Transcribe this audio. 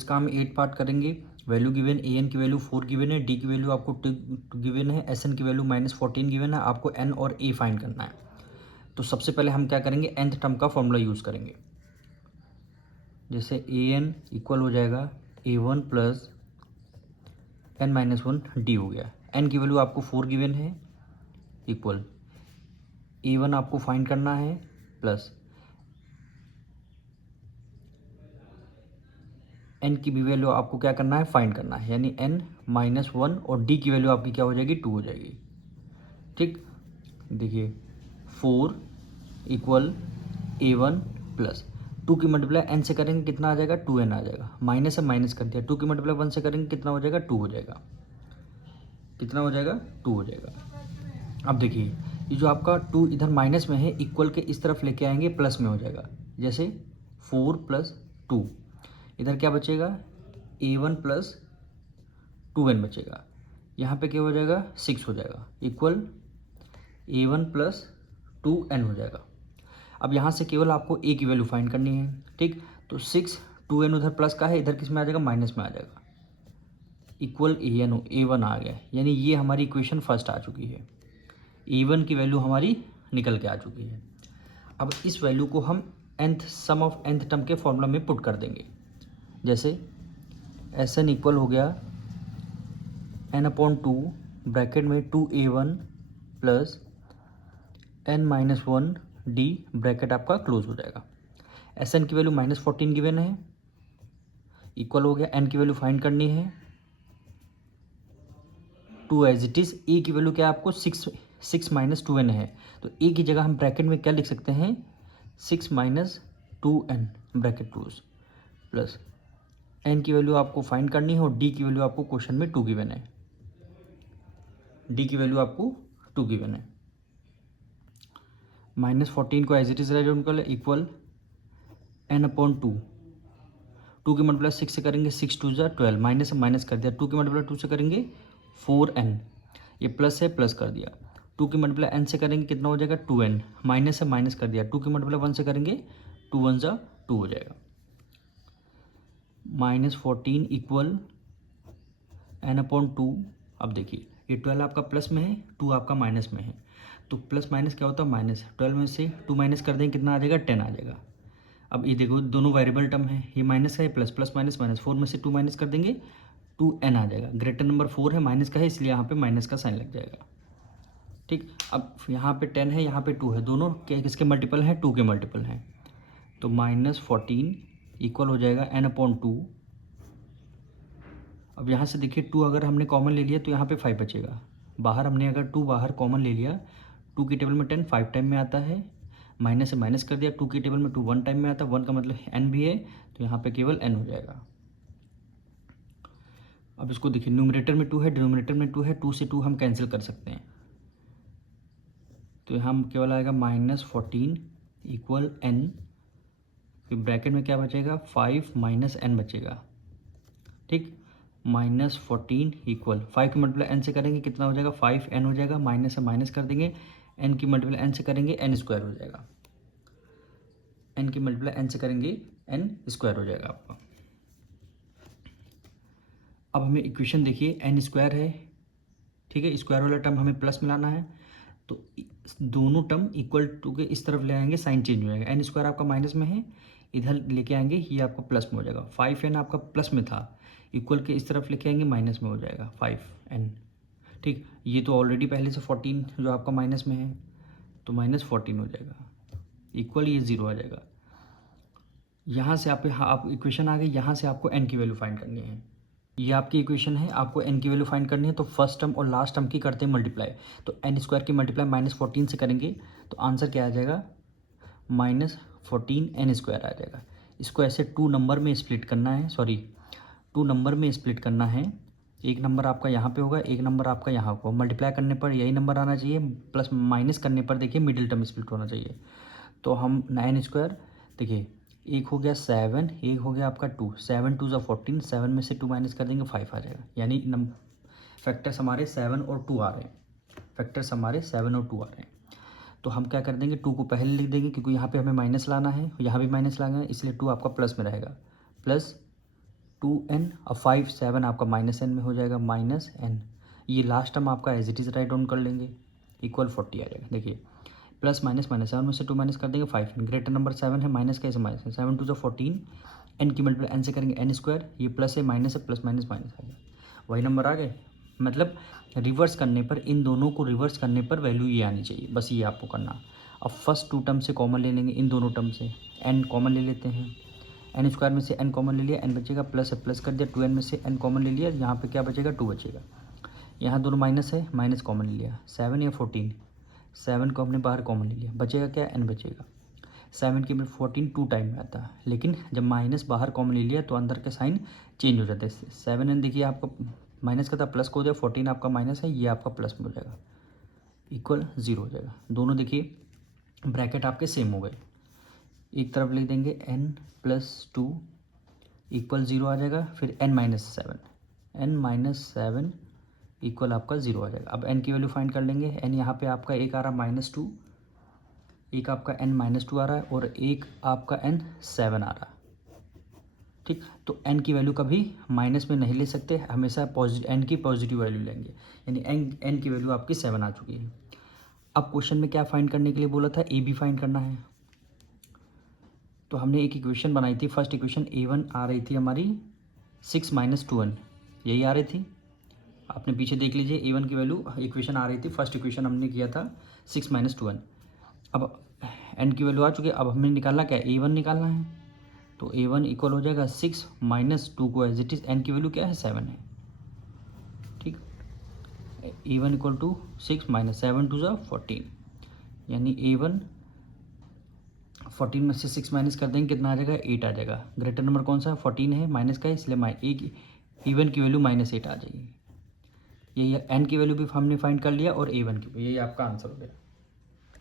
इसका हम 8 पार्ट करेंगे। वैल्यू गिवन, ए एन की वैल्यू 4 गिवन है, डी की वैल्यू आपको 2 गिवन है, एस एन की वैल्यू -14 गिवन है, आपको एन और ए फाइंड करना है। तो सबसे पहले हम क्या करेंगे, nth टर्म का फॉर्मूला यूज़ करेंगे। जैसे ए एन इक्वल हो जाएगा A1 प्लस n-1 डी हो गया। एन की वैल्यू आपको 4 गिवन है, इक्वल A1 आपको फाइंड करना है, प्लस एन की भी वैल्यू आपको क्या करना है, फाइंड करना है, यानी n-1 और डी की वैल्यू आपकी क्या हो जाएगी, 2 हो जाएगी। ठीक, देखिए 4 इक्वल A1 प्लस 2 की मल्टीप्लाई n से करेंगे कितना आ जाएगा, 2n आ जाएगा। माइनस से माइनस कर दिया, 2 की मल्टीप्लाई 1 से करेंगे कितना हो जाएगा, 2 हो जाएगा। कितना हो जाएगा, 2 हो जाएगा। अब देखिए ये जो आपका 2 इधर माइनस में है, इक्वल के इस तरफ लेके आएंगे प्लस में हो जाएगा। जैसे 4 प्लस 2, इधर क्या बचेगा, A1 प्लस 2n बचेगा। यहाँ पे क्या हो जाएगा, 6 हो जाएगा, इक्वल A1 प्लस 2n हो जाएगा। अब यहाँ से केवल आपको ए की वैल्यू फाइंड करनी है। ठीक, तो 6 2n उधर प्लस का है, इधर किस में आ जाएगा, माइनस में आ जाएगा, इक्वल A1 आ गया। यानी ये हमारी इक्वेशन फर्स्ट आ चुकी है। A1 की वैल्यू हमारी निकल के आ चुकी है। अब इस वैल्यू को हम nth sum of nth term के फॉर्मूला में पुट कर देंगे। जैसे Sn इक्वल हो गया n/2 ब्रैकेट में 2A1 plus n-1 D bracket आपका क्लोज हो जाएगा। Sn की वैल्यू -14 गिवन है, इक्वल हो गया, n की वैल्यू फाइंड करनी है 2 एज इट इज़। ए की वैल्यू क्या है आपको 6 -2n है, तो ए की जगह हम ब्रैकेट में क्या लिख सकते हैं, 6 - 2n bracket close, plus n की वैल्यू आपको फाइंड करनी है और d की वैल्यू आपको क्वेश्चन में 2 गिवन है। d की वैल्यू आपको 2 गिवन है। -14 को एज इट इज़ कर इक्वल n/2, 2 की मल्टीप्लाई 6 से करेंगे 6 2 ज़ा 12, माइनस से माइनस कर दिया, 2 की मल्टीप्लाई 2 से करेंगे 4n, ये प्लस है प्लस कर दिया, 2 की मल्टीप्लाई n से करेंगे कितना हो जाएगा, 2n, माइनस से माइनस कर दिया, 2 की मल्टीप्लाई 1 से करेंगे 2 1 ज़ा 2 हो जाएगा। -14 इक्वल n/2। अब देखिए ये 12 आपका प्लस में है, 2 आपका माइनस में है, तो प्लस माइनस क्या होता है, माइनस। 12 में से 2 माइनस कर देंगे कितना आ जाएगा, 10 आ जाएगा। अब ये देखो दोनों वेरिएबल टर्म है, ये माइनस का है, प्लस प्लस माइनस माइनस, 4 में से 2 माइनस कर देंगे 2n आ जाएगा। ग्रेटर नंबर 4 है, माइनस का है, इसलिए यहाँ पे माइनस का साइन लग जाएगा। ठीक, अब यहाँ पे 10 है, यहाँ पे 2 है, दोनों किसके मल्टीपल हैं, 2 के मल्टीपल हैं, तो -14 इक्वल हो जाएगा n/2। अब यहाँ से देखिए 2 अगर हमने कॉमन ले लिया तो यहाँ पे 5 बचेगा। बाहर हमने अगर 2 बाहर कॉमन ले लिया, 2 की टेबल में 10 5 टाइम में आता है, माइनस से माइनस कर दिया, 2 की टेबल में 2 1 टाइम में आता है, 1 का मतलब n भी है, तो यहाँ पे केवल n हो जाएगा। अब इसको देखिए न्यूमरेटर में 2 है, डिनोमिनेटर में 2 है, 2 से 2 हम कैंसिल कर सकते हैं, तो यहाँ केवल आएगा -14 इक्वल n, फिर ब्रैकेट में क्या बचेगा, 5 - n बचेगा। ठीक, -14 इक्वल 5 की मल्टीप्लाई n से करेंगे कितना हो जाएगा, 5n हो जाएगा, माइनस से माइनस कर देंगे, n की मल्टीप्लाई n से करेंगे n² हो जाएगा, n की मल्टीप्लाई n से करेंगे n² हो जाएगा आपका। अब हमें इक्वेशन देखिए n² है, ठीक है, स्क्वायर वाला टर्म हमें प्लस मिलाना है, तो दोनों टर्म इक्वल टू के इस तरफ ले आएंगे, साइन चेंज हो जाएगा, n² आपका माइनस में है, इधर लेके आएंगे, ये आपका प्लस में हो जाएगा। 5n आपका प्लस में था, इक्वल के इस तरफ लेके आएंगे, माइनस में हो जाएगा 5n। ठीक, ये तो ऑलरेडी पहले से 14 जो आपका माइनस में है, तो -14 हो जाएगा, इक्वल ये 0 आ जाएगा। यहाँ से आप इक्वेशन आ गई, यहाँ से आपको n की वैल्यू फाइंड करनी है। ये आपकी इक्वेशन है, आपको n की वैल्यू फाइंड करनी है, तो फर्स्ट टर्म और लास्ट टर्म की करते हैं मल्टीप्लाई, तो n² की मल्टीप्लाई -14 से करेंगे तो आंसर क्या आ जाएगा, -14n² आ जाएगा। इसको ऐसे 2 नंबर में स्प्लिट करना है, 2 नंबर में स्प्लिट करना है, एक नंबर आपका यहाँ पे होगा, एक नंबर आपका यहाँ होगा, मल्टीप्लाई करने पर यही नंबर आना चाहिए, प्लस माइनस करने पर देखिए मिडिल टर्म स्प्लिट होना चाहिए। तो हम 9² देखिए, एक हो गया 7, एक हो गया आपका 2, 7 2 ज़ा 14, 7 में से 2 माइनस कर देंगे 5 आ जाएगा, यानी फैक्टर्स हमारे 7 और 2 आ रहे हैं, फैक्टर्स हमारे 7 और 2 आ रहे हैं। तो हम क्या कर देंगे, 2 को पहले लिख देंगे, क्योंकि यहाँ पे हमें माइनस लाना है, यहाँ भी माइनस लाना है, इसलिए 2 आपका प्लस में रहेगा, प्लस 2n और 5 7 आपका माइनस एन में हो जाएगा, माइनस एन। ये लास्ट टर्म आपका as it is write down कर लेंगे, इक्वल 40 आ जाएगा। देखिए प्लस माइनस माइनस, 7 में से 2 माइनस कर देंगे 5, ग्रेटर नंबर 7 है, माइनस कैसे माइनस है, 7 2 14, एन की मल्टीप्लाई एन से करेंगे एन स्क्वायर, ये प्लस है माइनस है, प्लस माइनस माइनस आ गया, वही नंबर आ गए। मतलब रिवर्स करने पर, इन दोनों को रिवर्स करने पर वैल्यू ये आनी चाहिए, बस ये आपको करना। अब फर्स्ट 2 टर्म से कॉमन ले लेंगे, इन दोनों टर्म से एन कॉमन ले लेते हैं, एन स्क्वायर में से एन कॉमन ले लिया, एन बचेगा, प्लस है प्लस कर दिया, 2n में से एन कॉमन ले लिया, यहाँ पे क्या बचेगा 2 बचेगा, यहाँ दोनों माइनस है, माइनस कॉमन ले लिया, 7 या 14, 7 को हमने बाहर कॉमन ले लिया, बचेगा क्या, एन बचेगा। 7 की 14 2 टाइम में आता है, लेकिन जब माइनस बाहर कॉमन ले लिया तो अंदर के साइन चेंज हो जाते हैं। 7n देखिए आपका माइनस का था, प्लस को हो जाए, 14 आपका माइनस है, ये आपका प्लस में हो जाएगा, इक्वल 0 हो जाएगा। दोनों देखिए ब्रैकेट आपके सेम हो गए, एक तरफ लिख देंगे n+2 इक्वल 0 आ जाएगा, फिर n-7 इक्वल आपका 0 आ जाएगा। अब n की वैल्यू फाइंड कर लेंगे, n यहाँ पे आपका एक आ रहा -2, एक आपका n-2 आ रहा है, और एक आपका n7 आ रहा है। ठीक, तो n की वैल्यू कभी माइनस में नहीं ले सकते, हमेशा n की पॉजिटिव वैल्यू लेंगे, यानी n की वैल्यू आपकी 7 आ चुकी है। अब क्वेश्चन में क्या फाइंड करने के लिए बोला था, a b फाइंड करना है। तो हमने एक इक्वेशन बनाई थी, फर्स्ट इक्वेशन a1 आ रही थी हमारी 6 - 2n, यही आ रही थी, आपने पीछे देख लीजिए a1 की वैल्यू इक्वेशन आ रही थी, फर्स्ट इक्वेशन हमने किया था 6 - 2n। अब n की वैल्यू आ चुकी है, अब हमें निकालना क्या है, a1 निकालना है। तो a1 इक्वल हो जाएगा 6 - 2 को एज इट इज़, n की वैल्यू क्या है 7 है। ठीक, a1 इक्वल टू 6 - 7 2 = 14, यानी a1 14 में से 6 माइनस कर देंगे, कितना आ जाएगा 8 आ जाएगा। ग्रेटर नंबर कौन सा है, 14 है, माइनस का है, इसलिए a1 की वैल्यू -8 आ जाएगी। यही n की वैल्यू भी हमने फाइंड कर लिया, और a1 की, यही आपका आंसर हो गया।